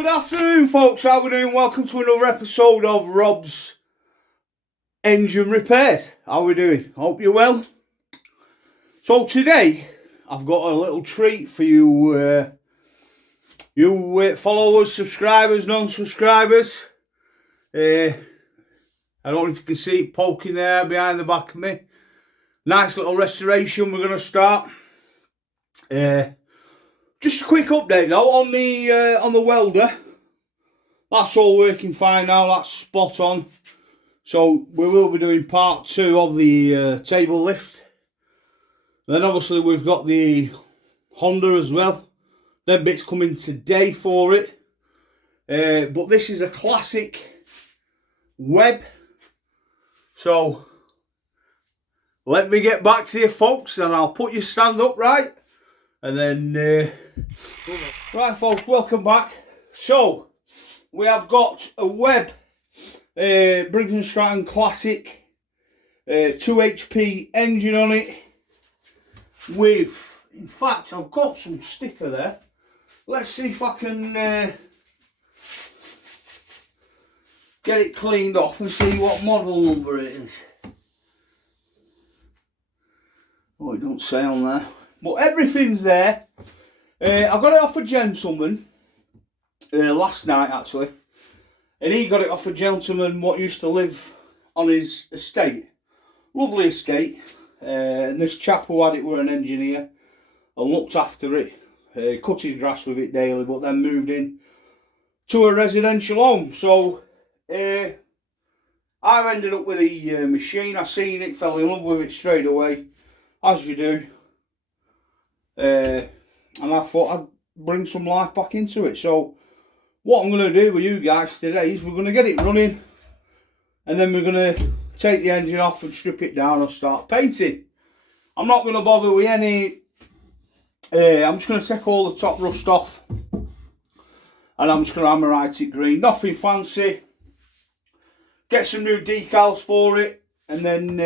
Good afternoon, folks. How are we doing? Welcome to another episode of Rob's Engine Repairs. How are we doing? Hope you're well. So today I've got a little treat for you, followers, subscribers, non-subscribers. I don't know if you can see it poking there behind the back of me. Nice little restoration we're going to start. Just a quick update though on the welder. That's all working fine now. That's spot on. So we will be doing part 2 of the table lift. Then obviously we've got the Honda as well. Them bits coming today for it. But this is a classic Webb. So let me get back to you, folks, and I'll put your stand up right. And then, right, folks, welcome back. So, we have got a Webb Briggs and Stratton Classic 2 HP engine on it. With, in fact, I've got some sticker there. Let's see if I can get it cleaned off and see what model number it is. Oh, it don't say on there. But everything's there. I got it off a gentleman last night actually, and he got it off a gentleman what used to live on his estate. Lovely estate, and this chap who had it were an engineer and looked after it. Cut his grass with it daily, but then moved in to a residential home. So I ended up with the machine. I seen it, fell in love with it straight away, as you do. And I thought I'd bring some life back into it. So what I'm going to do with you guys today is we're going to get it running, and then we're going to take the engine off and strip it down and start painting. I'm not going to bother with any, I'm just going to take all the top rust off, and I'm just going to hammerite it green. Nothing fancy. Get some new decals for it, and then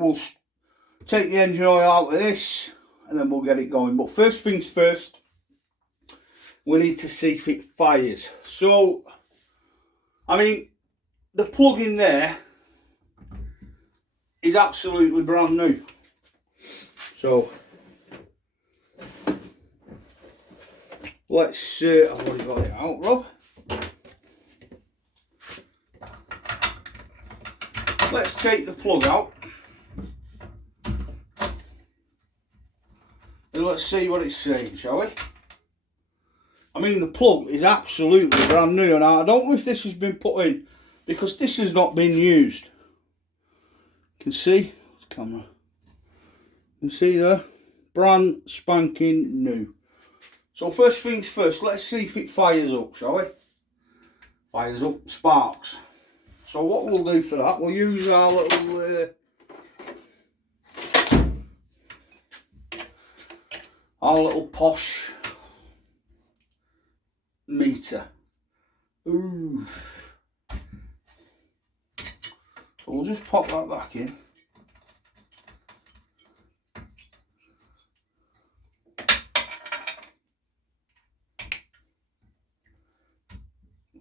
we'll take the engine oil out of this, and then we'll get it going. But first things first, we need to see if it fires. So, I mean, the plug in there is absolutely brand new. So, let's, I've already got it out, Rob. Let's take the plug out. And let's see what it's saying, shall we? I mean, the plug is absolutely brand new, and I don't know if this has been put in because this has not been used. You can see, camera. You can see there, brand spanking new. So first things first, let's see if it fires up, shall we? Fires up, sparks. So what we'll do for that, we'll use our little posh meter. Ooh. So we'll just pop that back in.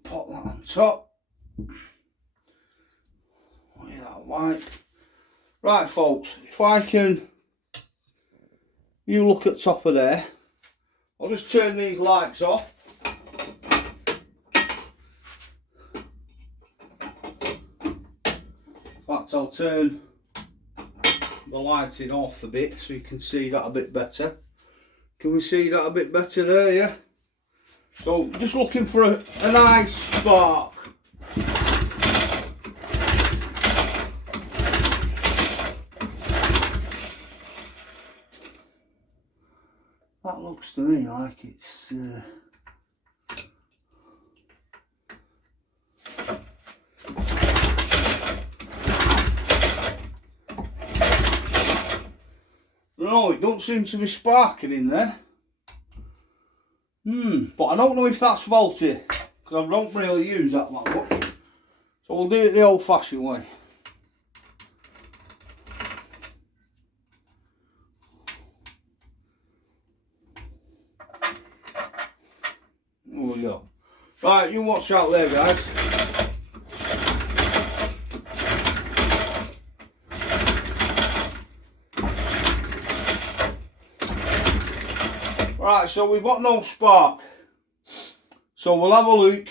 Pop that on top. Look at that white. Right, folks, if I can, you look at top of there. I'll just turn these lights off. In fact, I'll turn the lighting off a bit so you can see that a bit better. Can we see that a bit better there, yeah? So, just looking for a nice spark. That looks to me like it's no, it don't seem to be sparking in there. But I don't know if that's faulty, because I don't really use that much. So we'll do it the old fashioned way. There we go. Right, you watch out there, guys. Right, so we've got no spark. So we'll have a look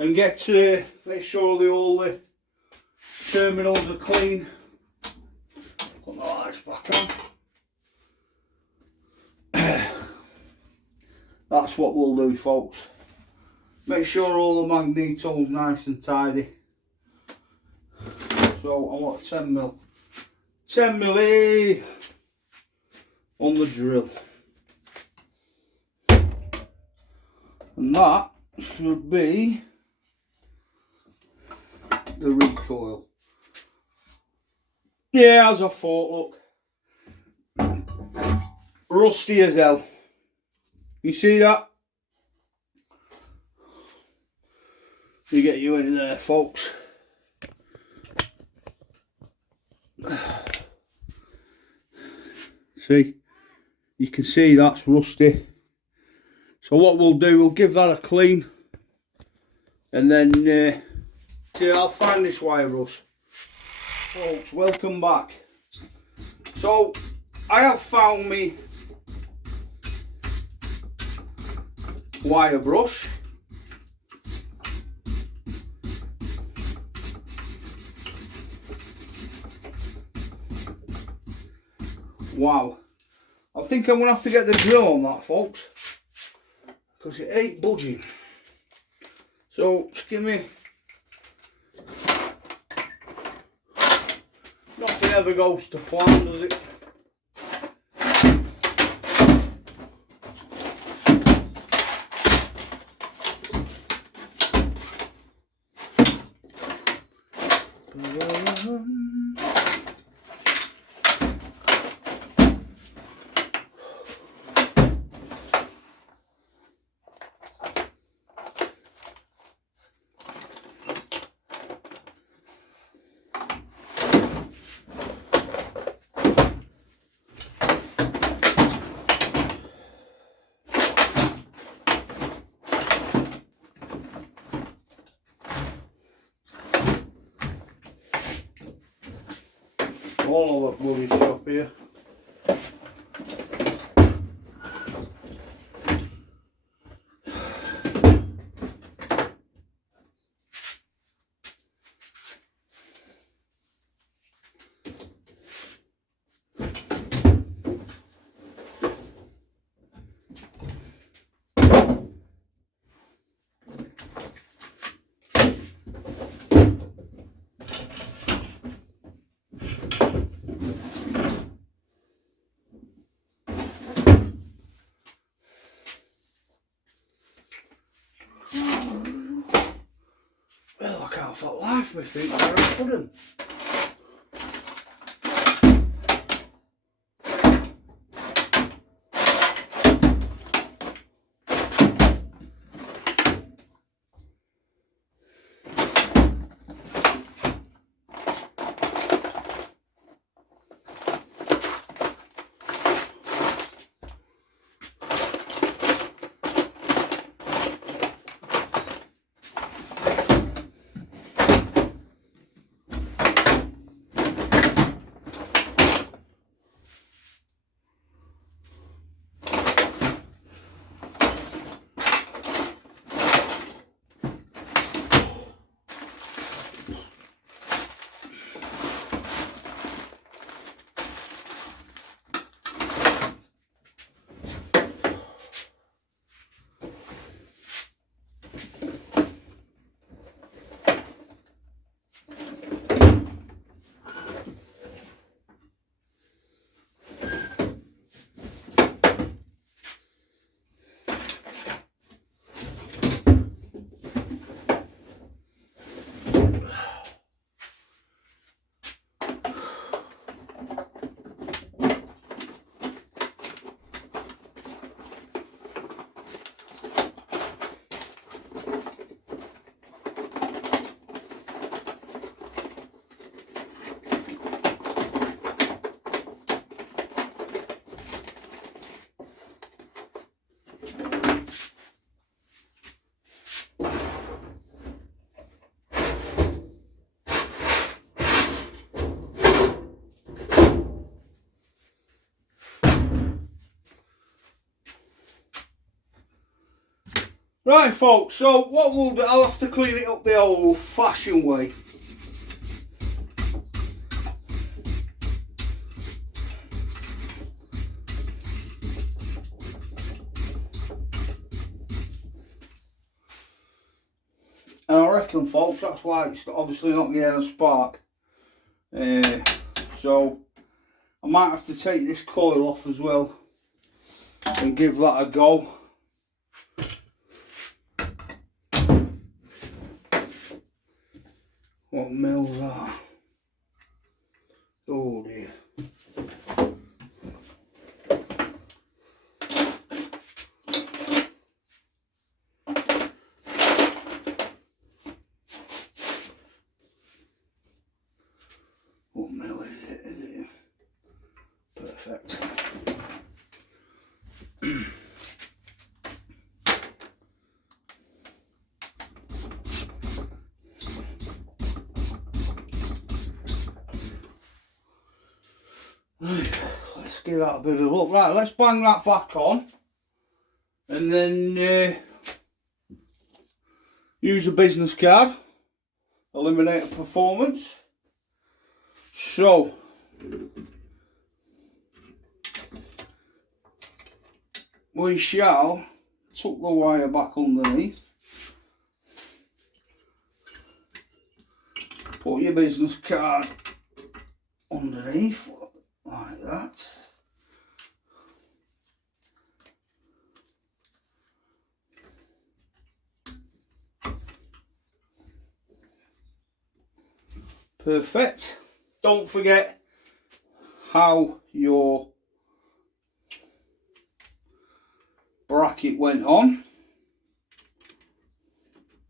and get to make sure all the terminals are clean. Put the lights back on. That's what we'll do, folks. Make sure all the magneto's nice and tidy. So I want 10mm. 10mm on the drill. And that should be the rig coil. Yeah, as I thought, look. Rusty as hell. You see that? You get you in there, folks. See? You can see that's rusty. So what we'll do, we'll give that a clean. And then, see, I'll find this wire rust. Folks, welcome back. So, I have found me wire brush. Wow. I think I'm going to have to get the drill on that, folks. Because it ain't budging. So, just give me... Nothing ever goes to plan, does it? All of that bloody shop here. Well, I can't for life me think where I put them. Right folks, so what we'll do, I'll have to clean it up the old fashioned way. And I reckon folks, that's why it's obviously not getting a spark. So I might have to take this coil off as well and give that a go. What mills are? Oh dear. What mill is it? Is it perfect? Right, let's give that a bit of a look. Right, let's bang that back on and then use a business card, eliminate a performance. So we shall tuck the wire back underneath, put your business card underneath like that. Perfect. Don't forget how your bracket went on,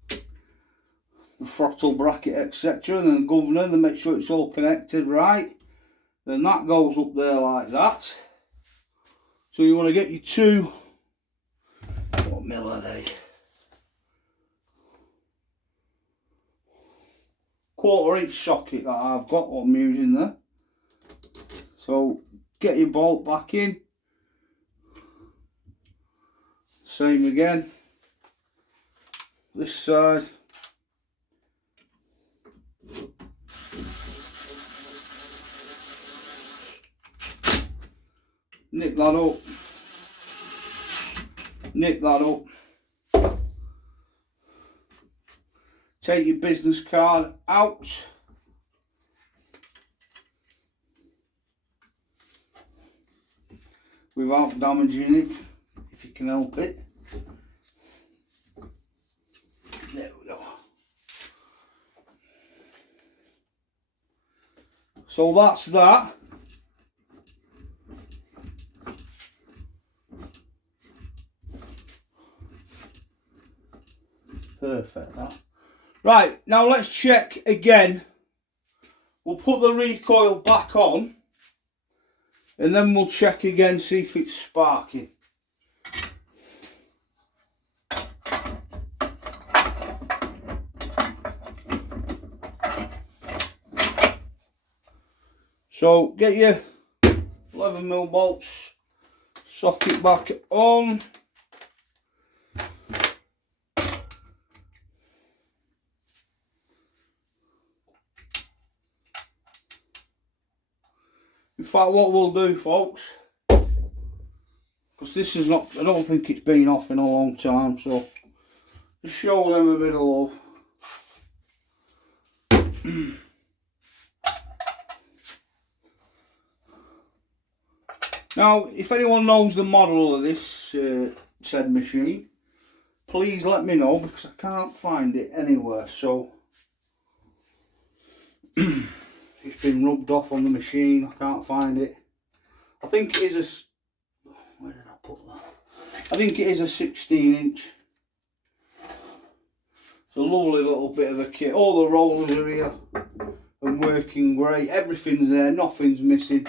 the throttle bracket, etc., and then the governor, then make sure it's all connected right. Then that goes up there like that. So you want to get your two, what mil are they? 1/4 inch socket that I've got, what I'm using there. So get your bolt back in. Same again. This side. Nip that up. Nip that up. Take your business card out. Without damaging it, if you can help it. There we go. So that's that. Perfect, that. Right, now let's check again. We'll put the recoil back on and then we'll check again, see if it's sparking. So get your 11mm bolts, socket back on. In fact, what we'll do, folks, because this is not, I don't think it's been off in a long time, so just show them a bit of love. Now, if anyone knows the model of this said machine, please let me know, because I can't find it anywhere. So it's been rubbed off on the machine, I can't find it. I think it is a, where did I put that? I think it is a 16-inch. It's a lovely little bit of a kit. All the rollers are here and working great. Everything's there, nothing's missing.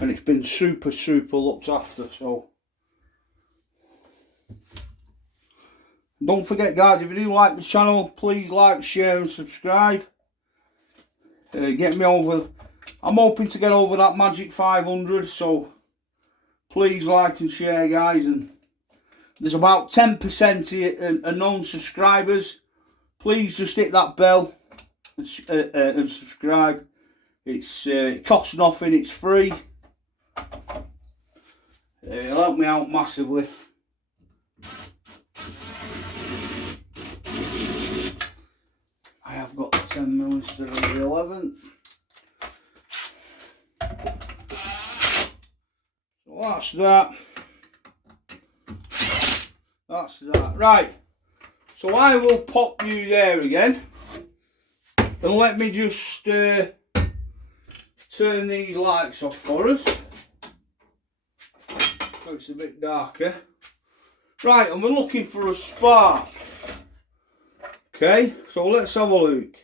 And it's been super looked after, so don't forget guys, if you do like the channel, please like, share and subscribe. Get me over, I'm hoping to get over that magic 500, so please like and share guys. And there's about 10% unknown subscribers. Please just hit that bell and subscribe. It costs nothing, it's free. It'll help me out massively. I have got the 10mm instead of the 11. So that's that. That's that. Right. So I will pop you there again. And let me just turn these lights off for us. So it's a bit darker. Right, and we're looking for a spark. Okay, so let's have a look.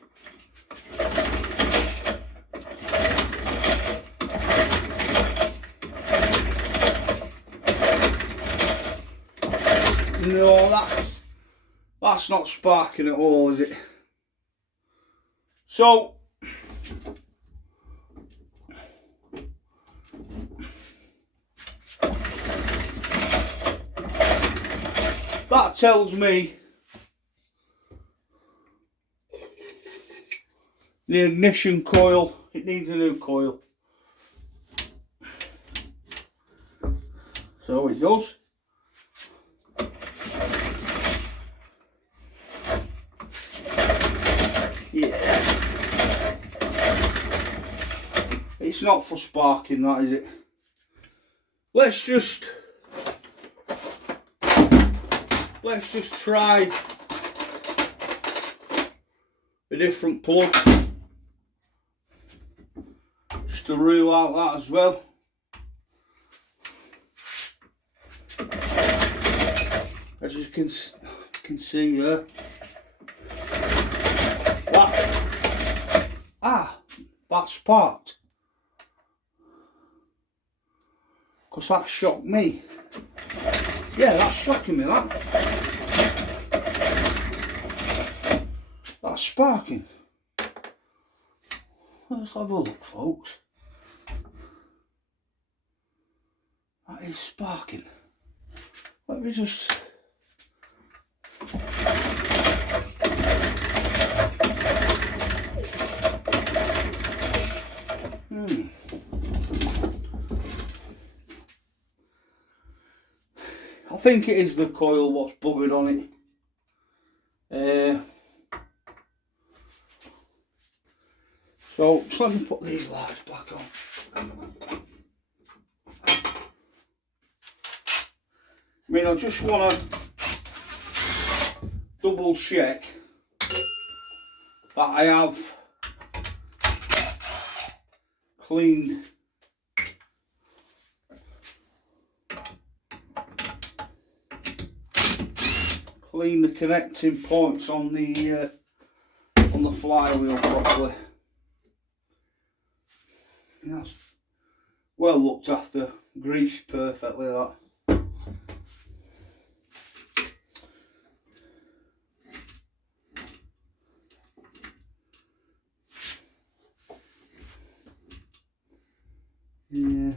No, that's not sparking at all, is it? So that tells me the ignition coil, it needs a new coil. So it does. Yeah. It's not for sparking, that is it. Let's just try a different plug. Just to rule out that as well. As you can see here. That sparked. Because that shocked me. Yeah, that's shocking me, that. That's sparking. Let's have a look, folks. That is sparking. Let me just... I think it is the coil what's buggered on it. So just let me put these lights back on. I mean, I just want to double check that I have cleaned the connecting points on the flywheel properly. That's well looked after, greased perfectly that. Yeah.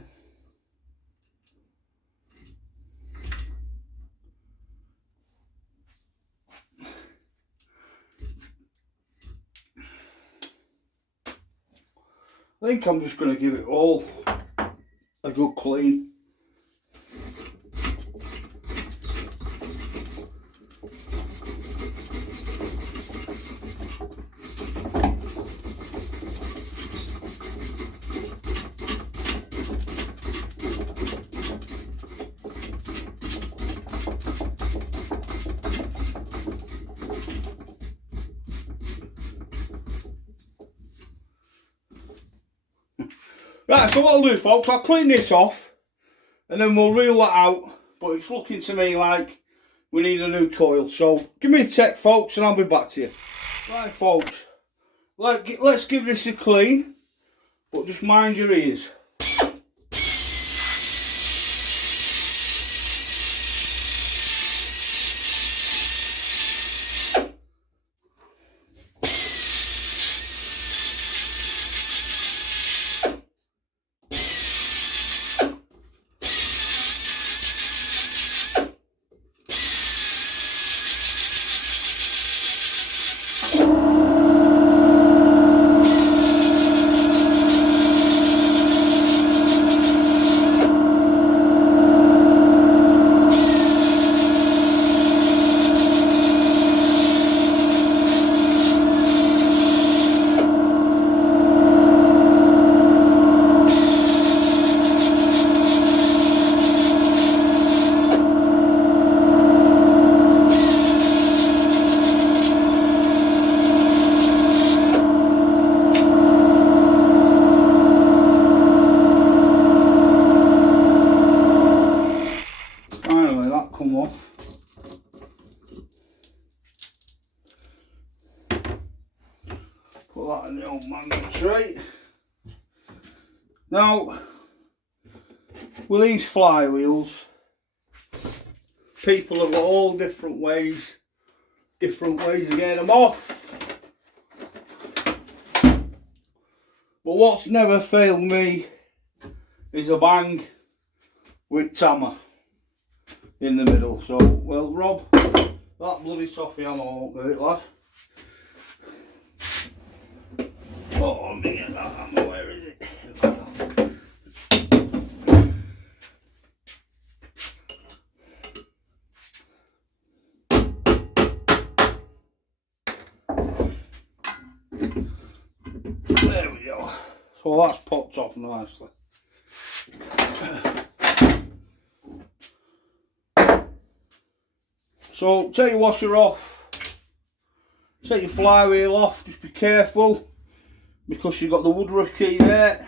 I think I'm just going to give it all a good clean. Right, so what I'll do, folks, I'll clean this off and then we'll reel that out, but it's looking to me like we need a new coil, so give me a check, folks, and I'll be back to you. Right, folks, let's give this a clean, but just mind your ears. Put that in the old magnet tray. Now, with these flywheels, people have got all different ways to get them off. But what's never failed me is a bang with tammer in the middle. So, well, Rob, that bloody toffee hammer won't do it, lad. Oh, let me get that hammer, where is it? There we go. So that's popped off nicely. So take your washer off, take your flywheel off, just be careful because you've got the woodruff key there.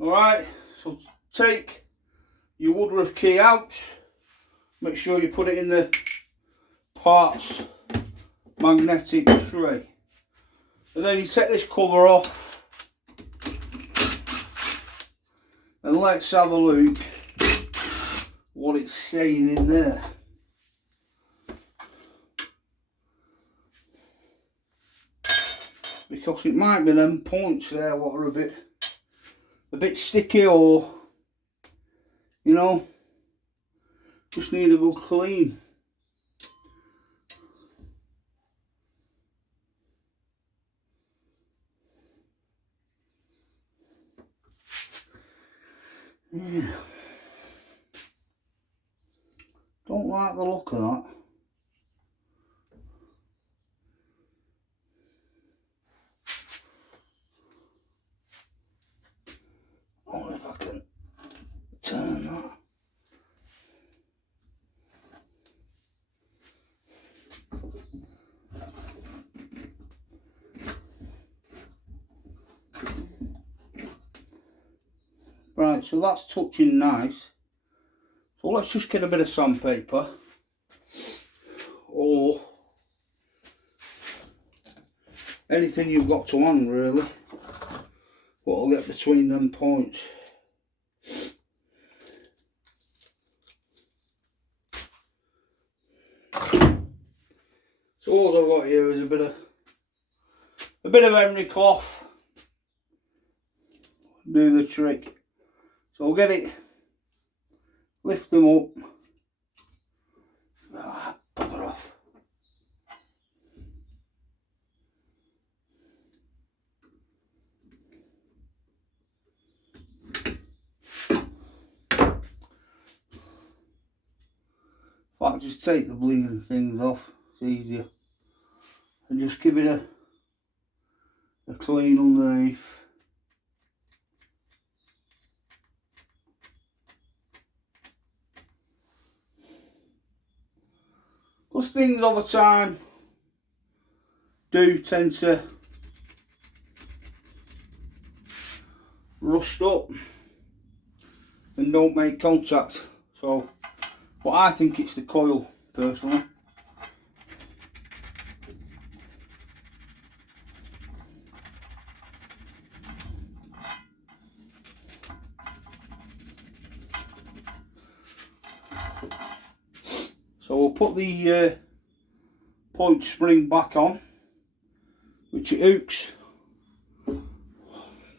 Alright, so take your woodruff key out, make sure you put it in the parts magnetic tray. And then you take this cover off and let's have a look what it's saying in there. Because it might be them points there what are a bit sticky, or you know, just need a good clean. Yeah. Don't like the look of that. Oh, if I can turn that. Right, so that's touching nice. So let's just get a bit of sandpaper, or anything you've got to hand really, what'll get between them points. So all I've got here is a bit of emery cloth. Do the trick. So I'll get it, lift them up. Ah, bugger off. If I just take the bleeding things off, it's easier. And just give it a clean underneath. Plus things over time do tend to rust up and don't make contact. So, but I think it's the coil personally. So we'll put the point spring back on, which it hooks. Can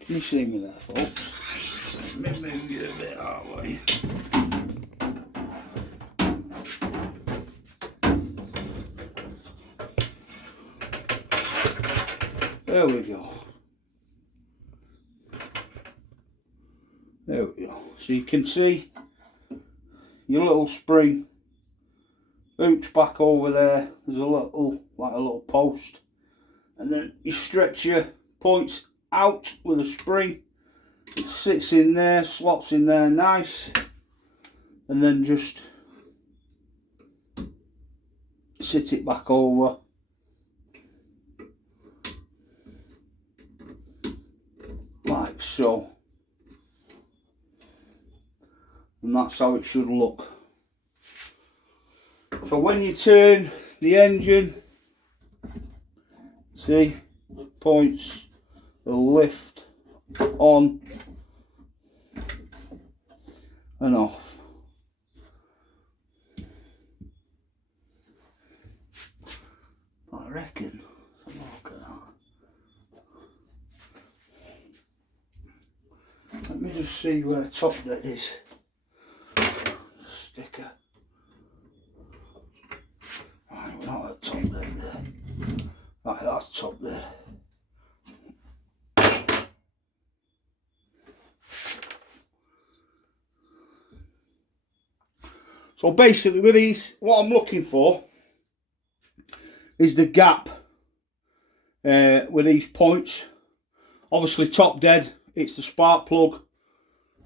you see me there, folks? Maybe get a bit that way. There we go. There we go. So you can see your little spring hooks back over there. There's a little post, and then you stretch your points out with a spring. It sits in there, slots in there nice, and then just sit it back over. Like so. And that's how it should look. So when you turn the engine, see, points will lift on and off. I reckon. Look at that. Let me just see where top dead is. Sticker. Right, we're not at top dead there. Right, that's top dead. So basically with these, what I'm looking for is the gap with these points. Obviously top dead, it's the spark plug,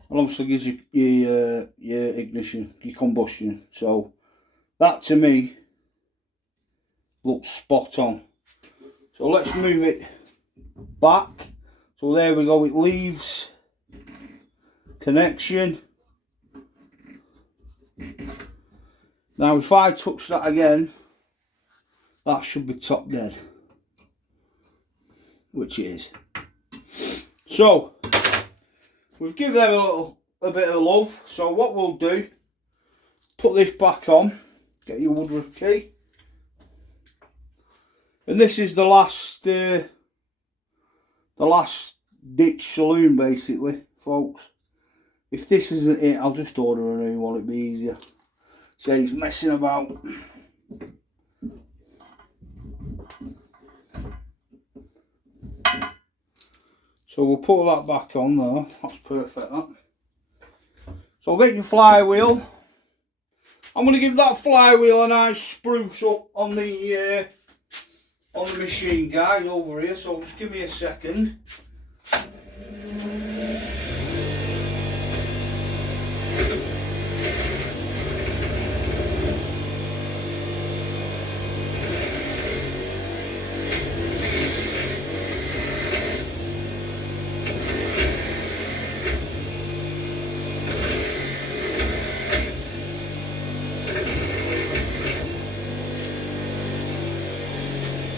and obviously gives you your ignition, your combustion. So that to me looks spot on. So let's move it back. So there we go, it leaves connection. Now if I touch that again, that should be top dead, which it is. So we've given them a bit of love. So what we'll do, put this back on, get your Woodruff key, and this is the last ditch saloon basically, folks. If this isn't it, I'll just order a new one, it'd be easier. So he's messing about. So we'll put that back on there. That's perfect, that. So get your flywheel. I'm going to give that flywheel a nice spruce up on the machine, guys, over here. So just give me a second.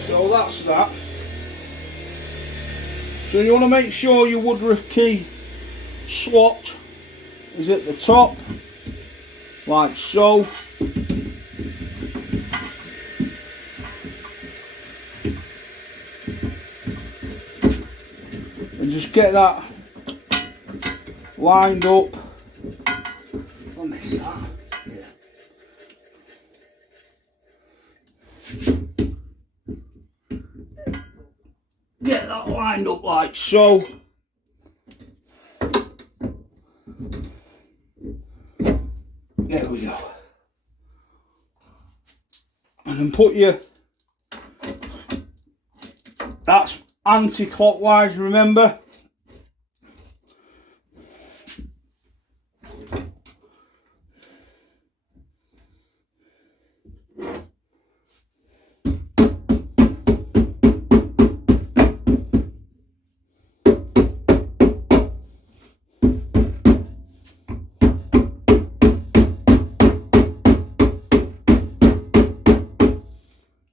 So that's that. So you want to make sure your Woodruff key slot is at the top, like so. And just get that lined up on this side. Get that lined up like so. There we go. And then put your, that's anti-clockwise, remember.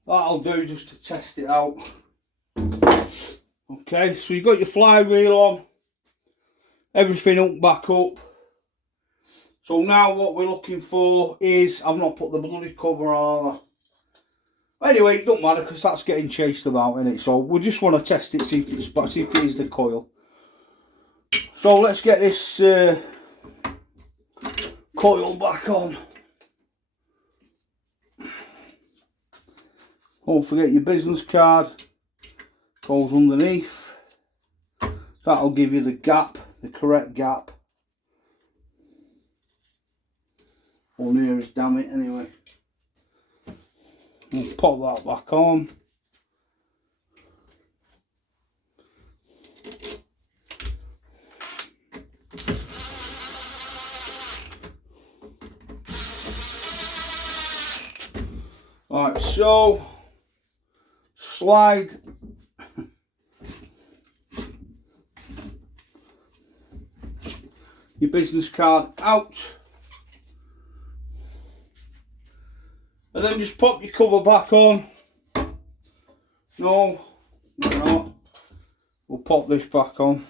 That'll do just to test it out. Okay, so you've got your flywheel on, everything up, back up. So now what we're looking for is, I've not put the bloody cover on. Anyway, it don't matter because that's getting chased about, innit? So we just want to test it, see if it is the coil. So let's get this coil back on. Don't forget your business card, goes underneath. That'll give you the gap, the correct gap. Or near as damn it anyway. We'll pop that back on. Right, so slide your business card out, and then just pop your cover back on. No, not. we'll pop this back on.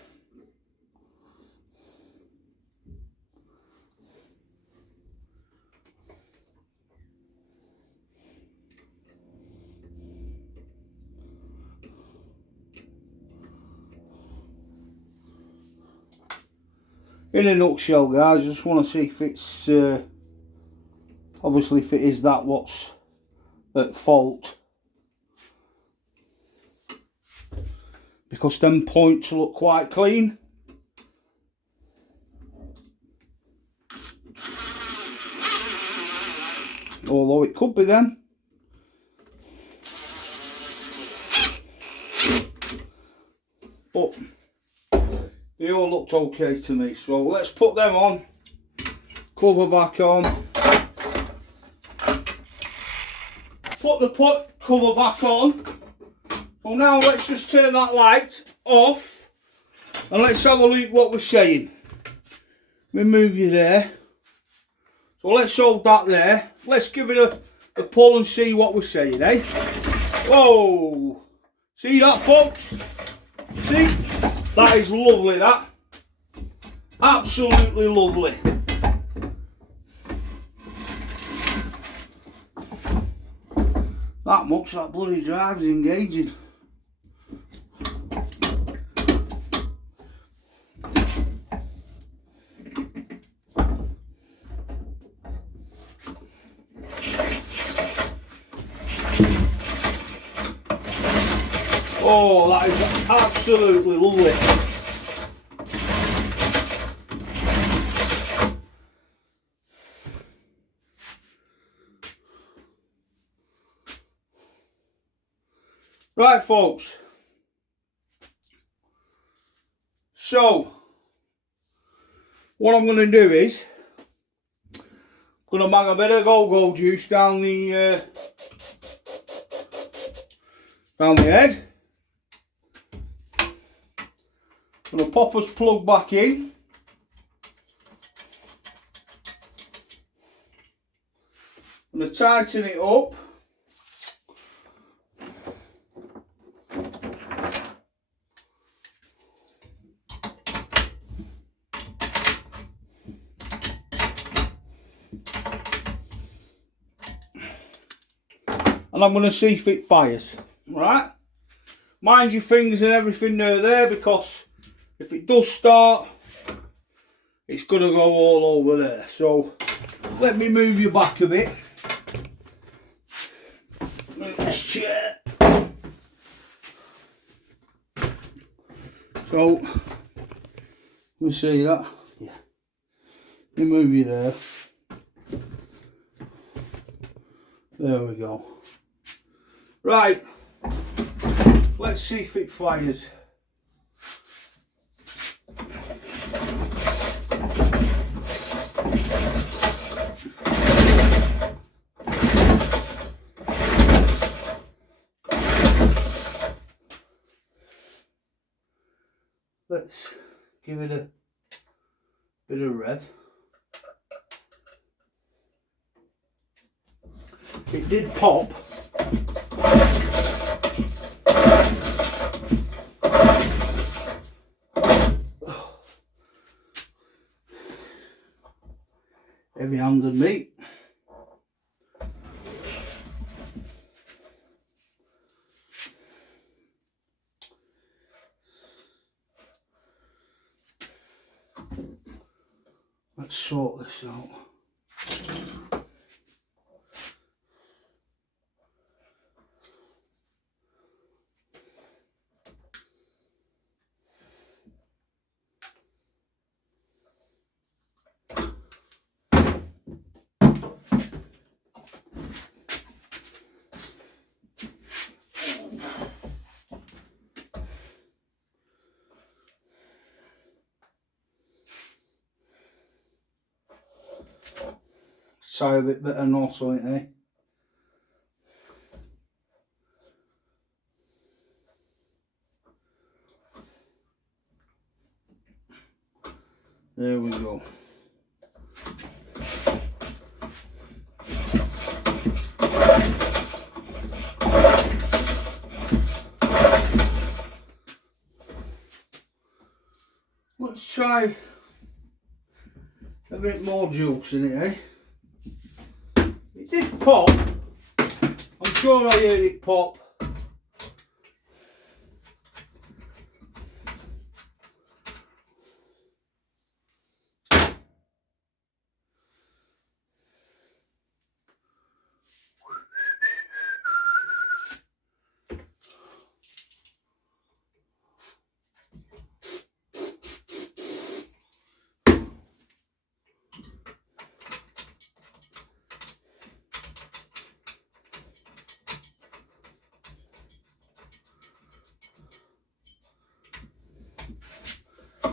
In a nutshell, guys, I just want to see if it's obviously if it is that what's at fault, because them points look quite clean. Although it could be them. But they all looked okay to me, so let's put them on, cover back on, put the cover back on. So now let's just turn that light off and let's have a look what we're saying. Let me move you there. So let's hold that there. Let's give it a pull and see what we're saying, eh? Whoa! See that, folks? See? That is lovely, that. Absolutely lovely. That much, that bloody drive's engaging. Oh, that is absolutely lovely. Right, folks. So, what I'm going to do is, I'm going to bang a bit of go-go juice down the head. I'm going to pop us plug back in. I'm going to tighten it up. And I'm going to see if it fires. Right? Mind your fingers and everything there, because if it does start, it's going to go all over there. So let me move you back a bit. Move this chair. So, let me see that. Yeah. Let me move you there. There we go. Right. Let's see if it fires. Let's give it a bit of rev. It did pop. Heavy-handed me. Let's sort this out. Try a bit better knot on it, eh? There we go. let's try a bit more juice in it, eh? It did pop. I'm sure I heard it pop.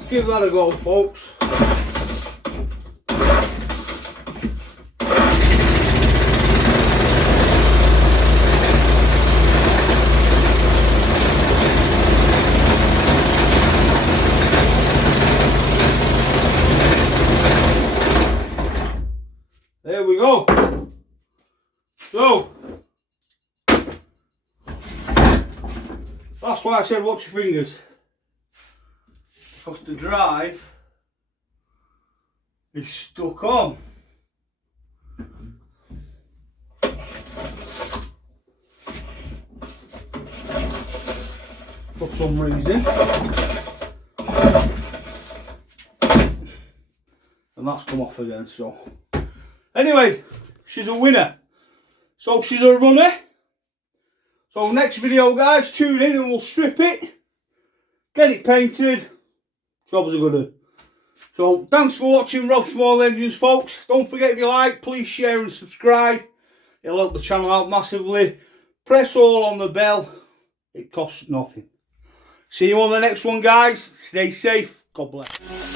Give that a go, folks. There we go. So, that's why I said watch your fingers. Because the drive is stuck on. For some reason. And that's come off again, so. Anyway, she's a winner. So she's a runner. So next video, guys, tune in and we'll strip it. Get it painted. Job's a good one. So thanks for watching Rob Small Engines, folks. Don't forget, if you like, please share and subscribe. It'll help the channel out massively. Press all on the bell. It costs nothing. See you on the next one, guys. Stay safe. God bless.